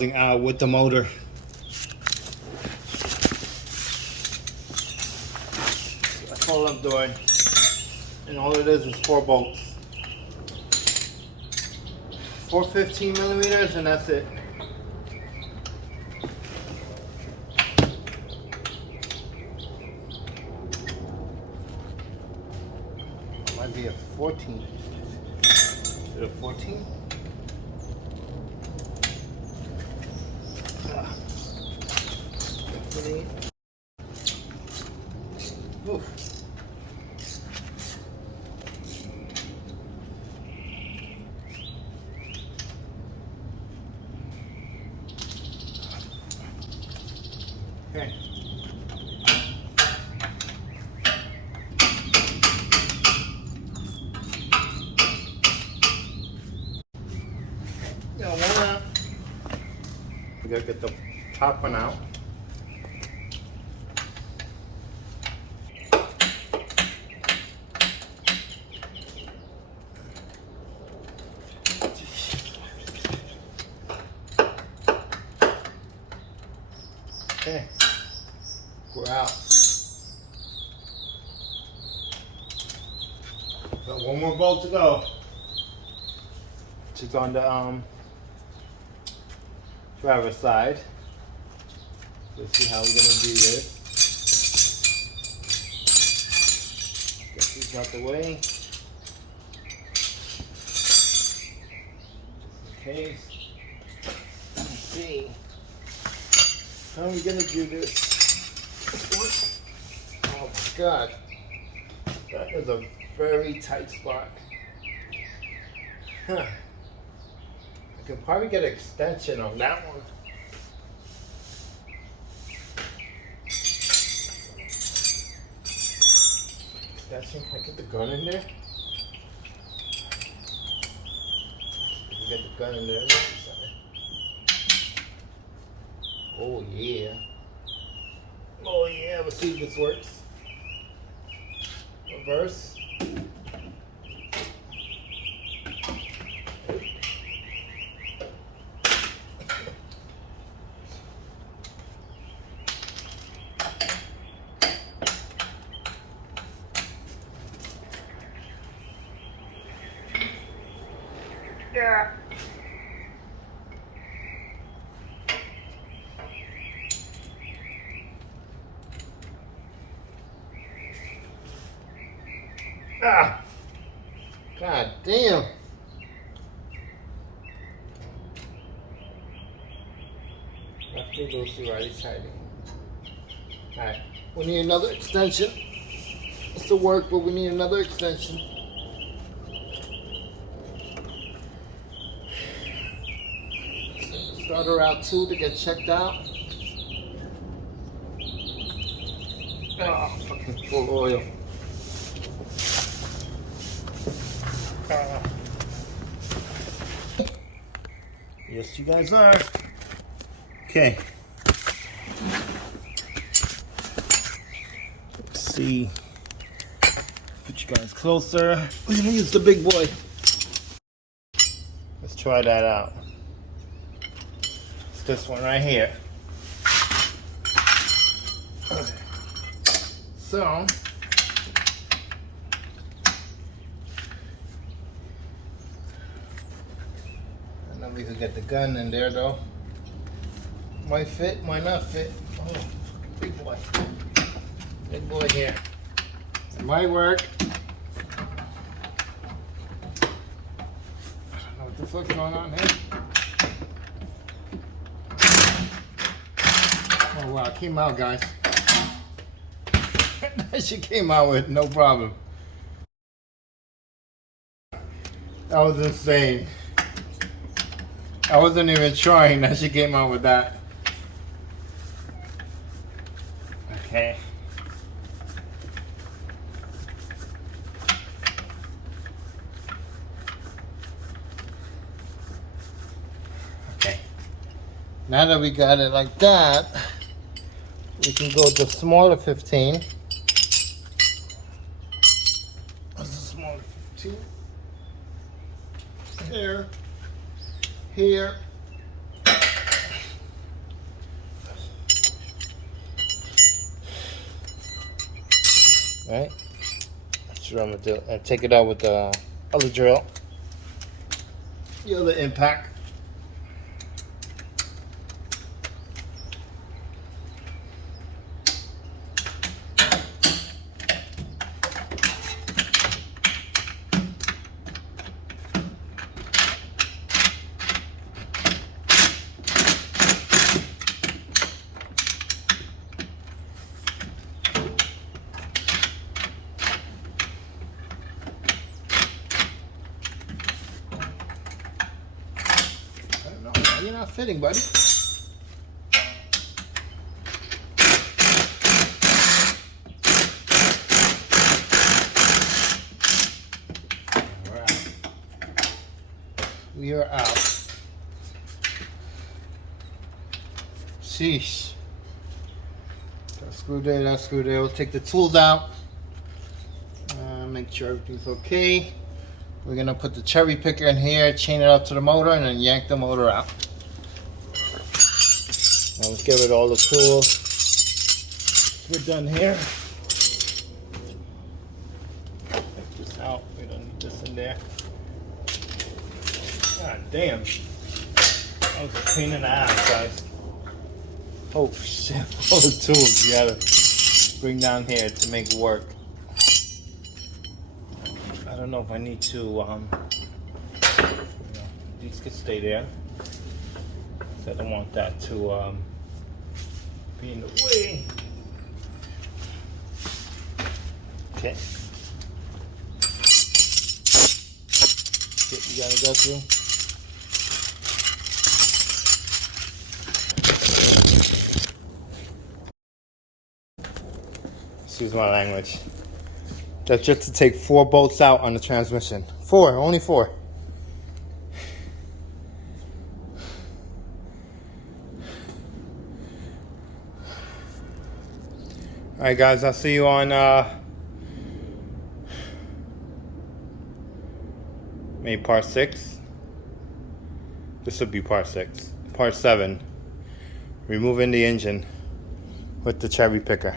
Out with the motor. That's all I'm doing. And all it is 4 bolts. 4 15 millimeters, and that's it. It might be a 14. Is it a 14? Oof. Okay. Got one out. We gotta get the top one out. Okay, we're out. Got one more bolt to go. Which is on the driver's side. Let's see how we're gonna do this. Get these out the way. Just in case. Let's see. How are we gonna do this? Oh my God, that is a very tight spot. Huh. I can probably get an extension on that one. Extension, can I get the gun in there? Get the gun in there. Oh yeah. Oh yeah, let's see if this works. Reverse. Yeah. Ah! God damn! Left two loosey, righty tighty. Alright, we need another extension. It's to work, but we need another extension. Starter out 2 to get checked out. Oh, fucking full oil. Yes, you guys are. Okay. Let's see. Put you guys closer. We're gonna use the big boy. Let's try that out. It's this one right here. Okay. So. We could get the gun in there though. Might fit, might not fit. Oh, big boy. Big boy here. It might work. I don't know what the fuck's going on here. Oh wow, it came out, guys. That shit came out with no problem. That was insane. I wasn't even trying, that she came out with that. Okay. Okay. Now that we got it like that, we can go to smaller 15. What's a smaller 15? Here. Here. Right? That's what I'm gonna do. And take it out with the other drill. The other impact. You're not fitting, buddy. We're out. We are out. Sheesh. That screw there, that screw there. We'll take the tools out. Make sure everything's okay. We're gonna put the cherry picker in here, chain it up to the motor, and then yank the motor out. Now let's get rid of all the tools. We're done here. Take this out. We don't need this in there. God damn. That was a pain in the ass, guys. Oh shit. All the tools you gotta bring down here to make it work. I don't know if I need to, these could stay there. So I don't want that to be in the way. Okay. Shit, you gotta go through. Excuse my language. That's just to take 4 bolts out on the transmission. 4, only 4. Alright guys, I'll see you on maybe part 6. This would be part 6. Part 7. Removing the engine with the cherry picker.